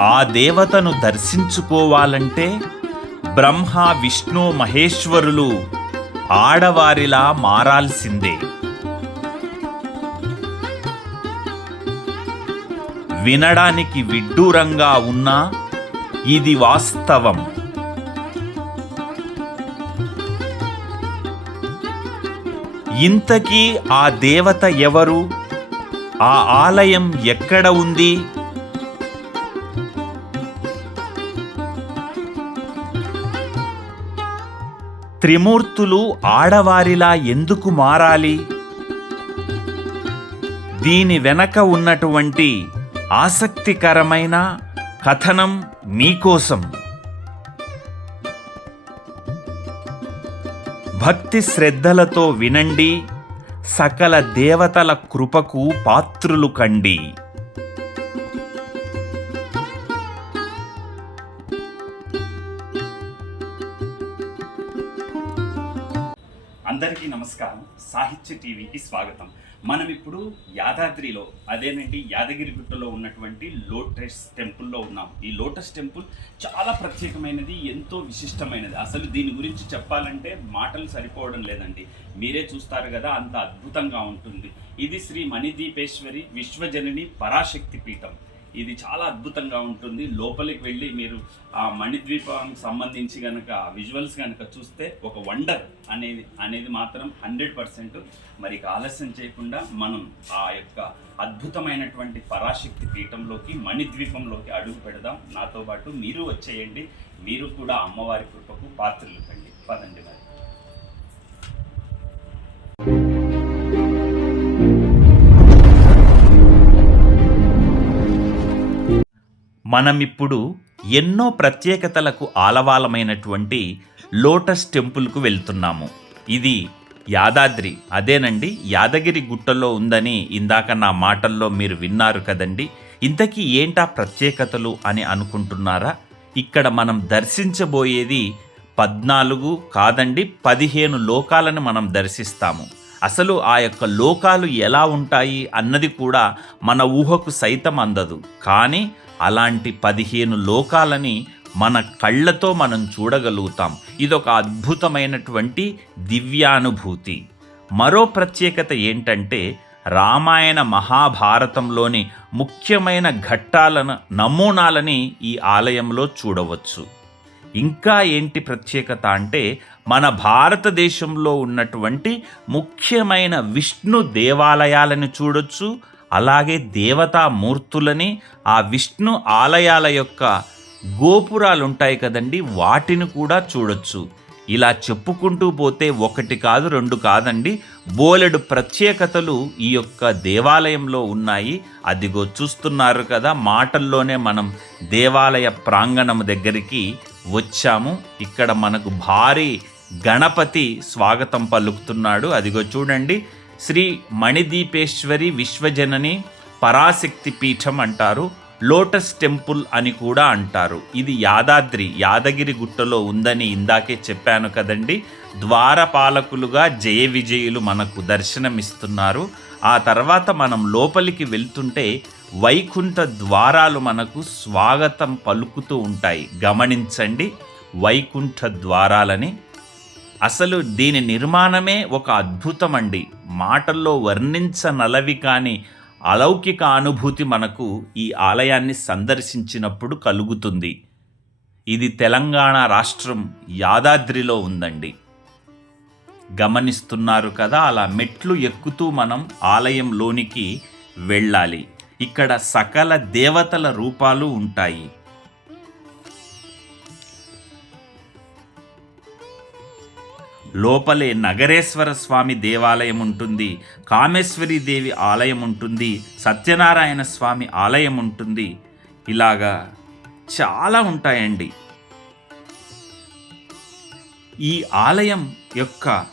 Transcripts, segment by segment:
ఆ దేవతను దర్శించుకోవాలంటే బ్రహ్మ విష్ణు మహేశ్వరులు ఆడవారిలా మారాల్సిందే. వినడానికి విడ్డూరంగా ఉన్నా ఇది వాస్తవం. ఇంతకీ ఆ దేవత ఎవరు? ఆ ఆలయం ఎక్కడ ఉంది? త్రిమూర్తులు ఆడవారిలా ఎందుకు మారాలి? దీని వెనక ఉన్నటువంటి ఆసక్తికరమైన కథనం మీకోసం. భక్తి శ్రద్ధలతో వినండి సకల దేవతల కృపకు పాత్రులు కండి. అందరికీ నమస్కారం. సాహిత్య టీవీకి స్వాగతం. మనం ఇప్పుడు యాదాద్రిలో అదేనండి యాదగిరి గుట్టలో ఉన్నటువంటి లోటస్ టెంపుల్లో ఉన్నాం. ఈ లోటస్ టెంపుల్ చాలా ప్రత్యేకమైనది ఎంతో విశిష్టమైనది. అసలు దీని గురించి చెప్పాలంటే మాటలు సరిపోవడం లేదండి. మీరే చూస్తారు కదా అంత అద్భుతంగా ఉంటుంది. ఇది శ్రీ మణిదీపేశ్వరి విశ్వజనని పరాశక్తి పీఠం. ఇది చాలా అద్భుతంగా ఉంటుంది. లోపలికి వెళ్ళి మీరు ఆ మణిద్వీపానికి సంబంధించి కనుక విజువల్స్ కనుక చూస్తే ఒక వండర్ అనేది అనేది మాత్రం హండ్రెడ్ పర్సెంట్. మరి ఆలస్యం చేయకుండా మనం ఆ యొక్క అద్భుతమైనటువంటి పరాశక్తి పీఠంలోకి మణిద్వీపంలోకి అడుగు పెడదాం. నాతో పాటు మీరు వచ్చేయండి. మీరు కూడా అమ్మవారి కృపకు పాత్రలు కండి పదండి మరి. మనమిప్పుడు ఎన్నో ప్రత్యేకతలకు ఆలవాలమైనటువంటి లోటస్ టెంపుల్కు వెళ్తున్నాము. ఇది యాదాద్రి. అదేనండి యాదగిరి గుట్టలో ఉందని ఇందాక నా మాటల్లో మీరు విన్నారు కదండి. ఇంతకీ ఏంటా ప్రత్యేకతలు అని అనుకుంటున్నారా? ఇక్కడ మనం దర్శించబోయేది పద్నాలుగు కాదండి పదిహేను లోకాలను మనం దర్శిస్తాము. అసలు ఆ యొక్క లోకాలు ఎలా ఉంటాయి అన్నది కూడా మన ఊహకు సైతం అందదు. కానీ అలాంటి పదిహేను లోకాలని మన కళ్ళతో మనం చూడగలుగుతాం. ఇదొక అద్భుతమైనటువంటి దివ్యానుభూతి. మరో ప్రత్యేకత ఏంటంటే రామాయణ మహాభారతంలోని ముఖ్యమైన ఘట్టాలను నమూనాలని ఈ ఆలయంలో చూడవచ్చు. ఇంకా ఏంటి ప్రత్యేకత అంటే మన భారతదేశంలో ఉన్నటువంటి ముఖ్యమైన విష్ణు దేవాలయాలను చూడొచ్చు అలాగే దేవతా మూర్తులని ఆ విష్ణు ఆలయాల యొక్క గోపురాలు ఉంటాయి కదండి వాటిని కూడా చూడొచ్చు. ఇలా చెప్పుకుంటూ పోతే ఒకటి కాదు రెండు కాదండి. బోలెడు ప్రత్యేకతలు ఈ యొక్క దేవాలయంలో ఉన్నాయి. అదిగో చూస్తున్నారు కదా మాటల్లోనే మనం దేవాలయ ప్రాంగణం దగ్గరికి వచ్చాము. ఇక్కడ మనకు భారీ గణపతి స్వాగతం పలుకుతున్నాడు. అదిగో చూడండి శ్రీ మణిదీపేశ్వరి విశ్వజనని పరాశక్తి పీఠం అంటారు లోటస్ టెంపుల్ అని కూడా అంటారు. ఇది యాదాద్రి యాదగిరి గుట్టలో ఉందని ఇందాకే చెప్పాను కదండి. ద్వారపాలకులుగా జయ విజయులు మనకు దర్శనమిస్తున్నారు. ఆ తర్వాత మనం లోపలికి వెళ్తుంటే వైకుంఠ ద్వారాలు మనకు స్వాగతం పలుకుతూ ఉంటాయి. గమనించండి వైకుంఠ ద్వారాలని. అసలు దీని నిర్మాణమే ఒక అద్భుతం అండి మాటల్లో వర్ణించనలవి కాని అలౌకిక అనుభూతి మనకు ఈ ఆలయాన్ని సందర్శించినప్పుడు కలుగుతుంది. ఇది తెలంగాణ రాష్ట్రం యాదాద్రిలో ఉందండి. గమనిస్తున్నారు కదా అలా మెట్లు ఎక్కుతూ మనం ఆలయంలోనికి వెళ్ళాలి. ఇక్కడ సకల దేవతల రూపాలు ఉంటాయి. లోపలే నగరేశ్వర స్వామి దేవాలయం ఉంటుంది కామేశ్వరి దేవి ఆలయం ఉంటుంది సత్యనారాయణ స్వామి ఆలయం ఉంటుంది. ఇలాగా చాలా ఉంటాయండి. ఈ ఆలయం యొక్క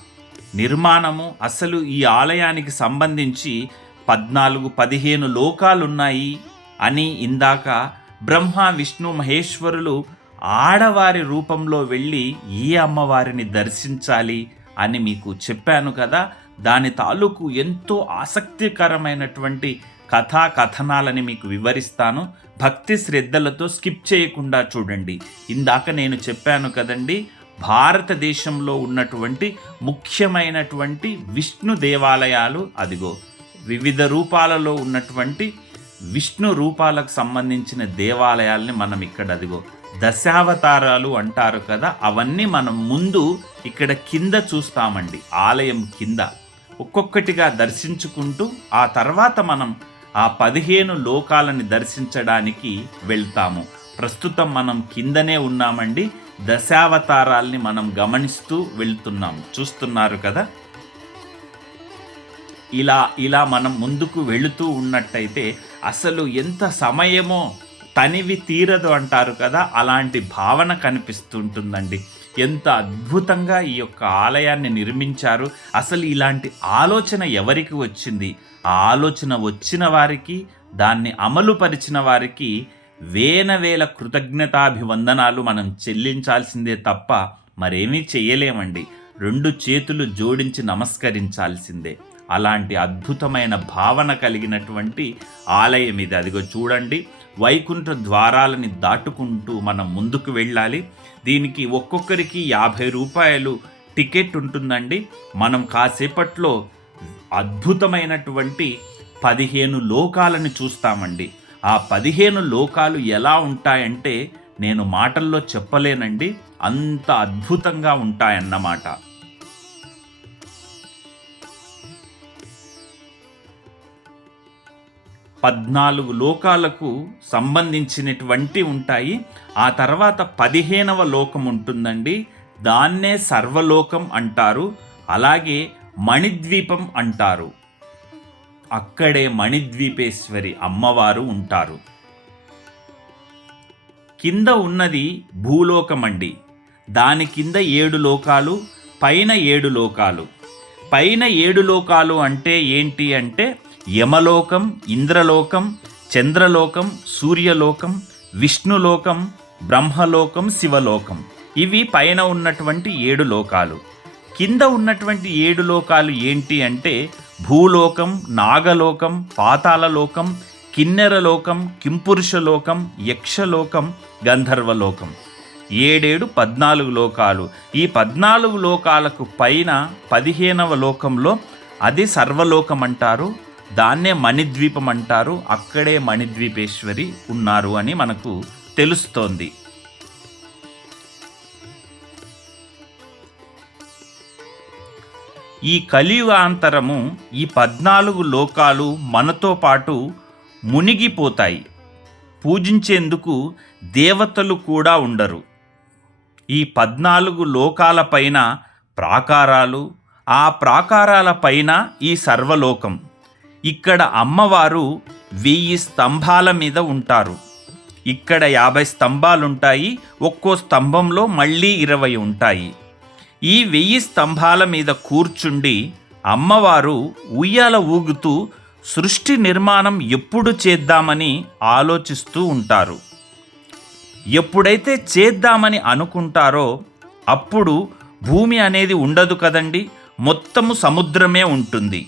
నిర్మాణము అసలు ఈ ఆలయానికి సంబంధించి పద్నాలుగు పదిహేను లోకాలున్నాయి అని ఇందాక బ్రహ్మ విష్ణు మహేశ్వరులు ఆడవారి రూపంలో వెళ్ళి ఏ అమ్మవారిని దర్శించాలి అని మీకు చెప్పాను కదా. దాని తాలూకు ఎంతో ఆసక్తికరమైనటువంటి కథా కథనాలని మీకు వివరిస్తాను. భక్తి శ్రద్ధలతో స్కిప్ చేయకుండా చూడండి. ఇందాక నేను చెప్పాను కదండి భారతదేశంలో ఉన్నటువంటి ముఖ్యమైనటువంటి విష్ణు దేవాలయాలు అదిగో వివిధ రూపాలలో ఉన్నటువంటి విష్ణు రూపాలకు సంబంధించిన దేవాలయాల్ని మనం ఇక్కడ అదిగో దశావతారాలు అంటారు కదా అవన్నీ మనం ముందు ఇక్కడ కింద చూస్తామండి ఆలయం కింద. ఒక్కొక్కటిగా దర్శించుకుంటూ ఆ తర్వాత మనం ఆ పదిహేను లోకాలని దర్శించడానికి వెళ్తాము. ప్రస్తుతం మనం కిందనే ఉన్నామండి దశావతారాల్ని మనం గమనిస్తూ వెళ్తున్నాము. చూస్తున్నారు కదా? ఇలా ఇలా మనం ముందుకు వెళుతూ ఉన్నట్టయితే అసలు ఎంత సమయమో తనివి తీరదు అంటారు కదా అలాంటి భావన కనిపిస్తుంటుందండి. ఎంత అద్భుతంగా ఈ యొక్క ఆలయాన్ని నిర్మించారు. అసలు ఇలాంటి ఆలోచన ఎవరికి వచ్చింది? ఆ ఆలోచన వచ్చిన వారికి దాన్ని అమలుపరిచిన వారికి వేల వేల కృతజ్ఞతాభివందనాలు మనం చెల్లించాల్సిందే తప్ప మరేమీ చేయలేమండి. రెండు చేతులు జోడించి నమస్కరించాల్సిందే. అలాంటి అద్భుతమైన భావన కలిగినటువంటి ఆలయం ఇది. అదిగో చూడండి. వైకుంఠ ద్వారాలని దాటుకుంటూ మనం ముందుకు వెళ్ళాలి. దీనికి ఒక్కొక్కరికి యాభై రూపాయలు టికెట్ ఉంటుందండి. మనం కాసేపట్లో అద్భుతమైనటువంటి పదిహేను లోకాలను చూస్తామండి. ఆ పదిహేను లోకాలు ఎలా ఉంటాయంటే నేను మాటల్లో చెప్పలేనండి. అంత అద్భుతంగా ఉంటాయన్నమాట. పద్నాలుగు లోకాలకు సంబంధించినటువంటి ఉంటాయి. ఆ తర్వాత పదిహేనవ లోకం ఉంటుందండి. దాన్నే సర్వలోకం అంటారు. అలాగే మణిద్వీపం అంటారు. అక్కడే మణిద్వీపేశ్వరి అమ్మవారు ఉంటారు. కింద ఉన్నది భూలోకమండి. దాని కింద ఏడు లోకాలు పైన ఏడు లోకాలు. పైన ఏడు లోకాలు అంటే ఏంటి అంటే యమలోకం ఇంద్రలోకం చంద్రలోకం సూర్యలోకం విష్ణులోకం బ్రహ్మలోకం శివలోకం. ఇవి పైన ఉన్నటువంటి ఏడు లోకాలు. కింద ఉన్నటువంటి ఏడు లోకాలు ఏంటి అంటే భూలోకం నాగలోకం పాతాళలోకం కిన్నెరలోకం కింపురుషలోకం యక్షలోకం గంధర్వలోకం. ఏడేడు పద్నాలుగు లోకాలు. ఈ పద్నాలుగు లోకాలకు పైన పదిహేనవ లోకంలో అది సర్వలోకం అంటారు. దాన్నే మణిద్వీపం అంటారు. అక్కడే మణిద్వీపేశ్వరి ఉన్నారు అని మనకు తెలుస్తోంది. ఈ కలియుగాంతరము ఈ పద్నాలుగు లోకాలు మనతో పాటు మునిగిపోతాయి. పూజించేందుకు దేవతలు కూడా ఉండరు. ఈ పద్నాలుగు లోకాలపైన ప్రాకారాలు ఆ ప్రాకారాలపైన ఈ సర్వలోకం. ఇక్కడ అమ్మవారు వెయ్యి స్తంభాల మీద ఉంటారు. ఇక్కడ యాభై స్తంభాలుంటాయి. ఒక్కో స్తంభంలో మళ్ళీ ఇరవై ఉంటాయి. ఈ వెయ్యి స్తంభాల మీద కూర్చుండి అమ్మవారు ఉయ్యాల ఊగుతూ సృష్టి నిర్మాణం ఎప్పుడు చేద్దామని ఆలోచిస్తూ ఉంటారు. ఎప్పుడైతే చేద్దామని అనుకుంటారో అప్పుడు భూమి అనేది ఉండదు కదండి. మొత్తము సముద్రమే ఉంటుంది.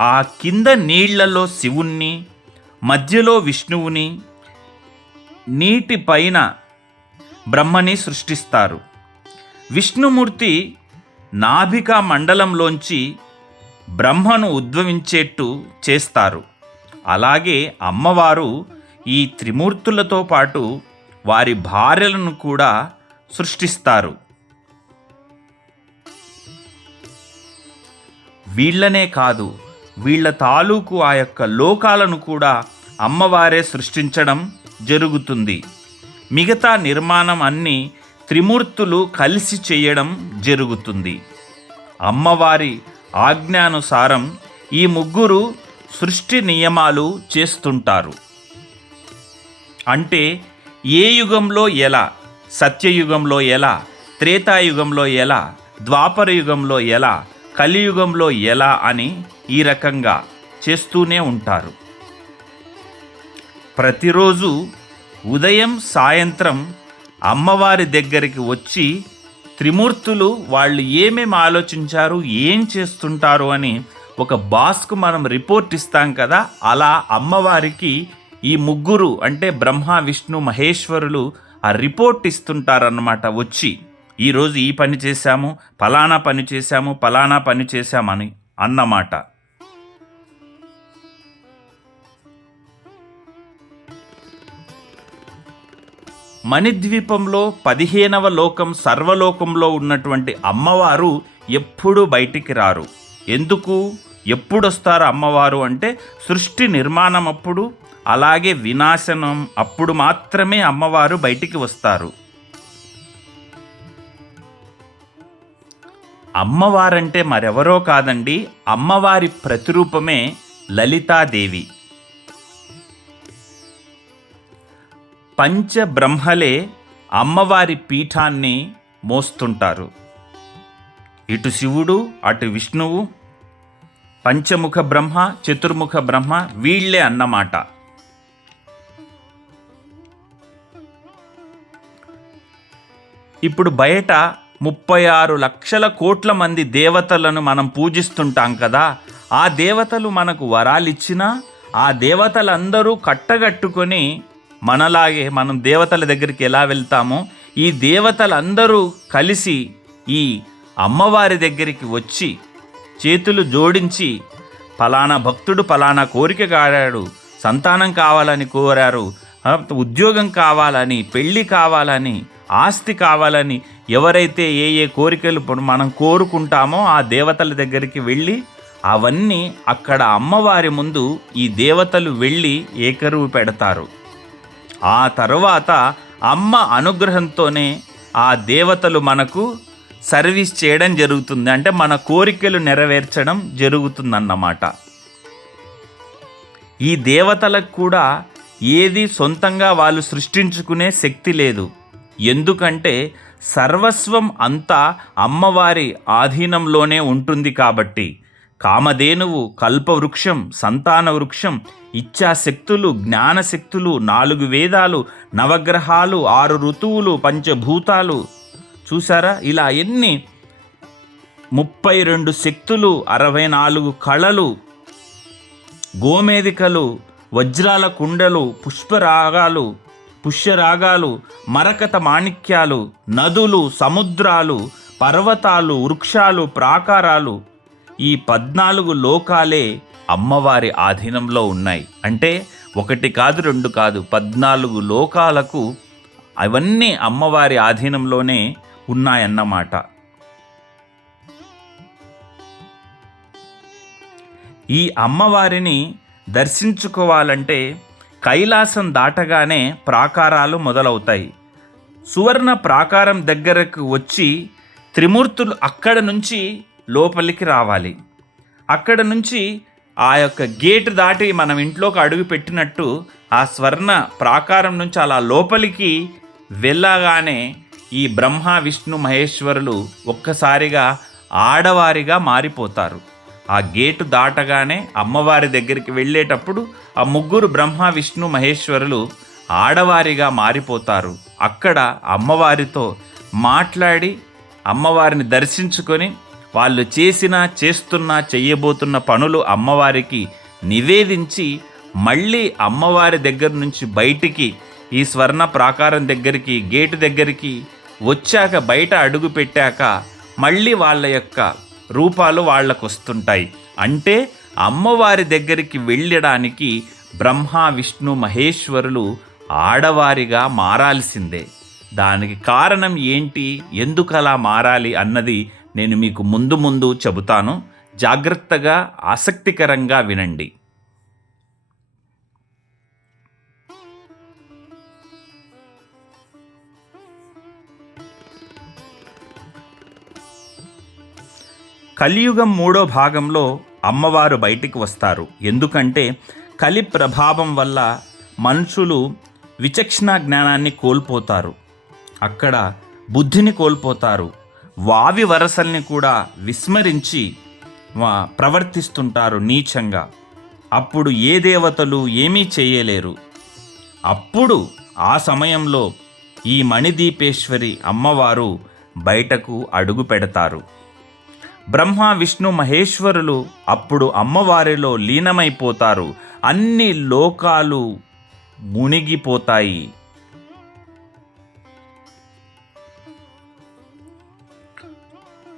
ఆ కింద నీళ్ళలో శివుణ్ణి మధ్యలో విష్ణువుని నీటిపైన బ్రహ్మని సృష్టిస్తారు. విష్ణుమూర్తి నాభికా మండలంలోంచి బ్రహ్మను ఉద్భవించేట్టు చేస్తారు. అలాగే అమ్మవారు ఈ త్రిమూర్తులతో పాటు వారి భార్యలను కూడా సృష్టిస్తారు. వీళ్ళనే కాదు వీళ్ళ తాలూకు ఆ యొక్క లోకాలను కూడా అమ్మవారే సృష్టించడం జరుగుతుంది. మిగతా నిర్మాణం అన్నీ త్రిమూర్తులు కలిసి చేయడం జరుగుతుంది. అమ్మవారి ఆజ్ఞానుసారం ఈ ముగ్గురు సృష్టి నియమాలు చేస్తుంటారు. అంటే ఏ యుగంలో ఎలా సత్యయుగంలో ఎలా త్రేతాయుగంలో ఎలా ద్వాపర యుగంలో ఎలా కలియుగంలో ఎలా అని ఈ రకంగా చేస్తూనే ఉంటారు. ప్రతిరోజు ఉదయం సాయంత్రం అమ్మవారి దగ్గరికి వచ్చి త్రిమూర్తులు వాళ్ళు ఏమేమి ఆలోచించారు ఏం చేస్తుంటారు అని ఒక బాస్కు మనం రిపోర్ట్ ఇస్తాం కదా అలా అమ్మవారికి ఈ ముగ్గురు అంటే బ్రహ్మ విష్ణు మహేశ్వరులు ఆ రిపోర్ట్ ఇస్తుంటారన్నమాట వచ్చి. ఈరోజు ఈ పని చేశాము ఫలానా పని చేశాము ఫలానా పని చేశామని అన్నమాట. మణిద్వీపంలో పదిహేనవ లోకం సర్వలోకంలో ఉన్నటువంటి అమ్మవారు ఎప్పుడూ బయటికి రారు. ఎందుకు? ఎప్పుడొస్తారు అమ్మవారు అంటే సృష్టి నిర్మాణం అప్పుడు అలాగే వినాశనం అప్పుడు మాత్రమే అమ్మవారు బయటికి వస్తారు. అమ్మవారంటే మరెవరో కాదండి అమ్మవారి ప్రతిరూపమే లలితాదేవి. పంచబ్రహ్మలే అమ్మవారి పీఠాన్ని మోస్తుంటారు. ఇటు శివుడు అటు విష్ణువు పంచముఖ బ్రహ్మ చతుర్ముఖ బ్రహ్మ వీళ్ళే అన్నమాట. ఇప్పుడు బయట ముప్పై ఆరు లక్షల కోట్ల మంది దేవతలను మనం పూజిస్తుంటాం కదా ఆ దేవతలు మనకు వరాలిచ్చినా ఆ దేవతలందరూ కట్టగట్టుకొని మనలాగే మనం దేవతల దగ్గరికి ఎలా వెళ్తామో ఈ దేవతలందరూ కలిసి ఈ అమ్మవారి దగ్గరికి వచ్చి చేతులు జోడించి ఫలానా భక్తుడు ఫలానా కోరిక కాడాడు సంతానం కావాలని కోరారు ఉద్యోగం కావాలని పెళ్ళి కావాలని ఆస్తి కావాలని ఎవరైతే ఏ ఏ కోరికలు మనం కోరుకుంటామో ఆ దేవతల దగ్గరికి వెళ్ళి అవన్నీ అక్కడ అమ్మవారి ముందు ఈ దేవతలు వెళ్ళి ఏకరువు పెడతారు. ఆ తర్వాత అమ్మ అనుగ్రహంతోనే ఆ దేవతలు మనకు సర్వీస్ చేయడం జరుగుతుంది. అంటే మన కోరికలు నెరవేర్చడం జరుగుతుందన్నమాట. ఈ దేవతలకు కూడా ఏది సొంతంగా వాళ్ళు సృష్టించుకునే శక్తి లేదు. ఎందుకంటే సర్వస్వం అంతా అమ్మవారి ఆధీనంలోనే ఉంటుంది కాబట్టి. కామధేనువు కల్పవృక్షం సంతాన వృక్షం ఇచ్ఛాశక్తులు జ్ఞానశక్తులు నాలుగు వేదాలు నవగ్రహాలు ఆరు ఋతువులు పంచభూతాలు. చూసారా ఇలా ఎన్ని? ముప్పై రెండు శక్తులు అరవై నాలుగు కళలు గోమేదికలు వజ్రాల కుండలు పుష్పరాగాలు పుష్యరాగాలు మరకత మాణిక్యాలు నదులు సముద్రాలు పర్వతాలు వృక్షాలు ప్రాకారాలు ఈ పద్నాలుగు లోకాలే అమ్మవారి ఆధీనంలో ఉన్నాయి. అంటే ఒకటి కాదు రెండు కాదు పద్నాలుగు లోకాలకు అవన్నీ అమ్మవారి ఆధీనంలోనే ఉన్నాయన్నమాట. ఈ అమ్మవారిని దర్శించుకోవాలంటే కైలాసం దాటగానే ప్రాకారాలు మొదలవుతాయి. సువర్ణ ప్రాకారం దగ్గరకు వచ్చి త్రిమూర్తులు అక్కడ నుంచి లోపలికి రావాలి. అక్కడ నుంచి ఆ యొక్క గేటు దాటి మనం ఇంట్లోకి అడుగు పెట్టినట్టు ఆ స్వర్ణ ప్రాకారం నుంచి అలా లోపలికి వెళ్ళగానే ఈ బ్రహ్మ విష్ణు మహేశ్వరులు ఒక్కసారిగా ఆడవారిగా మారిపోతారు. ఆ గేటు దాటగానే అమ్మవారి దగ్గరికి వెళ్ళేటప్పుడు ఆ ముగ్గురు బ్రహ్మ విష్ణు మహేశ్వరులు ఆడవారిగా మారిపోతారు. అక్కడ అమ్మవారితో మాట్లాడి అమ్మవారిని దర్శించుకొని వాళ్ళు చేసిన చేస్తున్న చెయ్యబోతున్న పనులు అమ్మవారికి నివేదించి మళ్ళీ అమ్మవారి దగ్గర నుంచి బయటికి ఈ స్వర్ణ ప్రాకారం దగ్గరికి గేటు దగ్గరికి వచ్చాక బయట అడుగు పెట్టాక మళ్ళీ వాళ్ళ యొక్క రూపాలు వాళ్ళకు వస్తుంటాయి అంటే అమ్మవారి దగ్గరికి వెళ్ళడానికి బ్రహ్మ విష్ణు మహేశ్వరులు ఆడవారిగా మారాల్సిందే. దానికి కారణం ఏంటి? ఎందుకు అలా మారాలి అన్నది నేను మీకు ముందు ముందు చెబుతాను. జాగ్రత్తగా ఆసక్తికరంగా వినండి. కలియుగం మూడో భాగంలో అమ్మవారు బయటికి వస్తారు. ఎందుకంటే కలి ప్రభావం వల్ల మనుషులు విచక్షణ జ్ఞానాన్ని కోల్పోతారు. అక్కడ బుద్ధిని కోల్పోతారు. వావి వరసల్ని కూడా విస్మరించి ప్రవర్తిస్తుంటారు నీచంగా. అప్పుడు ఏ దేవతలు ఏమీ చేయలేరు. అప్పుడు ఆ సమయంలో ఈ మణిదీపేశ్వరి అమ్మవారు బయటకు అడుగు పెడతారు. బ్రహ్మ విష్ణు మహేశ్వరులు అప్పుడు అమ్మవారిలో లీనమైపోతారు. అన్ని లోకాలు మునిగిపోతాయి.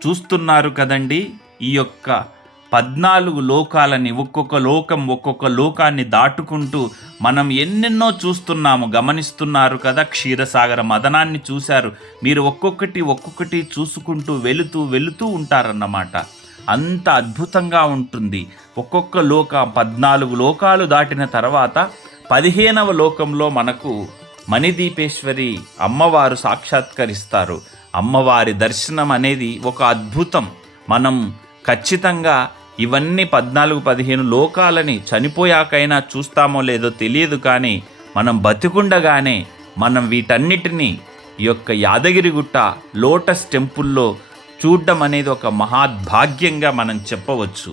చూస్తున్నారు కదండి ఈ యొక్క పద్నాలుగు లోకాలని ఒక్కొక్క లోకం ఒక్కొక్క లోకాన్ని దాటుకుంటూ మనం ఎన్నెన్నో చూస్తున్నాము గమనిస్తున్నారు కదా. క్షీరసాగర మదనాన్ని చూశారు. మీరు ఒక్కొక్కటి ఒక్కొక్కటి చూసుకుంటూ వెళుతూ వెళుతూ ఉంటారన్నమాట. అంత అద్భుతంగా ఉంటుంది. ఒక్కొక్క లోక పద్నాలుగు లోకాలు దాటిన తర్వాత పదిహేనవ లోకంలో మనకు మణిదీపేశ్వరి అమ్మవారు సాక్షాత్కరిస్తారు. అమ్మవారి దర్శనం అనేది ఒక అద్భుతం. మనం ఖచ్చితంగా ఇవన్నీ పద్నాలుగు పదిహేను లోకాలని చనిపోయాకైనా చూస్తామో లేదో తెలియదు కానీ మనం బతికుండగానే మనం వీటన్నిటినీ ఈ యొక్క యాదగిరిగుట్ట లోటస్ టెంపుల్లో చూడడం అనేది ఒక మహాద్భాగ్యంగా మనం చెప్పవచ్చు.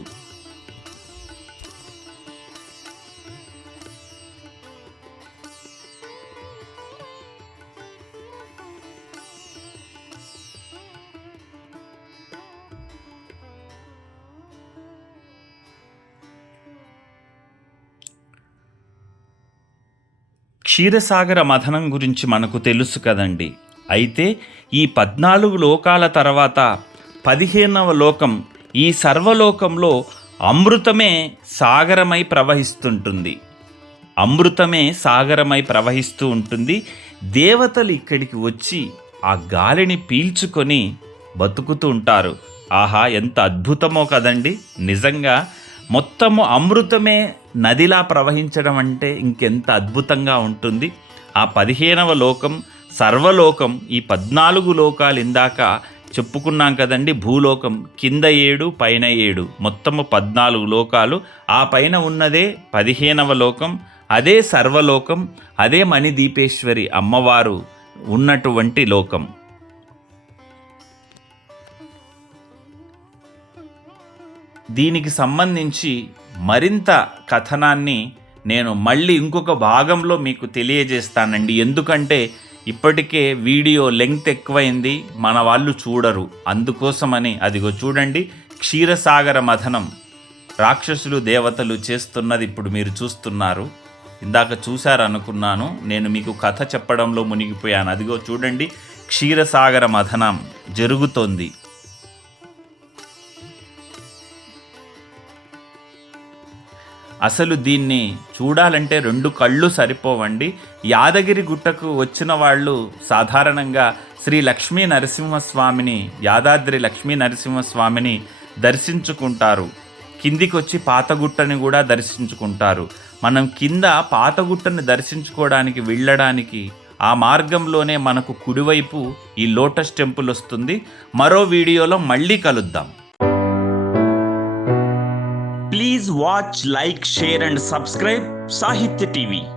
క్షీరసాగర మథనం గురించి మనకు తెలుసు కదండి. అయితే ఈ పద్నాలుగు లోకాల తర్వాత పదిహేనవ లోకం ఈ సర్వలోకంలో అమృతమే సాగరమై ప్రవహిస్తుంటుంది. అమృతమే సాగరమై ప్రవహిస్తూ ఉంటుంది. దేవతలు ఇక్కడికి వచ్చి ఆ గాలిని పీల్చుకొని బతుకుతూ ఉంటారు. ఆహా ఎంత అద్భుతమో కదండి. నిజంగా మొత్తము అమృతమే నదిలా ప్రవహించడం అంటే ఇంకెంత అద్భుతంగా ఉంటుంది. ఆ పదిహేనవ లోకం సర్వలోకం ఈ పద్నాలుగు లోకాలు ఇందాక చెప్పుకున్నాం కదండి భూలోకం కింద ఏడు పైన ఏడు. మొత్తము పద్నాలుగు లోకాలు. ఆ పైన ఉన్నదే పదిహేనవ లోకం అదే సర్వలోకం అదే మణిదీపేశ్వరి అమ్మవారు ఉన్నటువంటి లోకం. దీనికి సంబంధించి మరింత కథనాన్ని నేను మళ్ళీ ఇంకొక భాగంలో మీకు తెలియజేస్తానండి. ఎందుకంటే ఇప్పటికే వీడియో లెంగ్త్ ఎక్కువైంది మన వాళ్ళు చూడరు. అందుకోసమని అదిగో చూడండి క్షీరసాగర మథనం రాక్షసులు దేవతలు చేస్తున్నది ఇప్పుడు మీరు చూస్తున్నారు. ఇందాక చూశారనుకున్నాను నేను మీకు కథ చెప్పడంలో మునిగిపోయాను. అదిగో చూడండి క్షీరసాగర మథనం జరుగుతోంది. అసలు దీన్ని చూడాలంటే రెండు కళ్ళు సరిపోవండి. యాదగిరి గుట్టకు వచ్చిన వాళ్ళు సాధారణంగా శ్రీ లక్ష్మీ నరసింహస్వామిని యాదాద్రి లక్ష్మీ నరసింహస్వామిని దర్శించుకుంటారు. కిందికి వచ్చి పాతగుట్టని కూడా దర్శించుకుంటారు. మనం కింద పాతగుట్టని దర్శించుకోవడానికి వెళ్ళడానికి ఆ మార్గంలోనే మనకు కుడివైపు ఈ లోటస్ టెంపుల్ వస్తుంది. మరో వీడియోలో మళ్ళీ కలుద్దాం. watch, like, share, and subscribe Sahitya TV.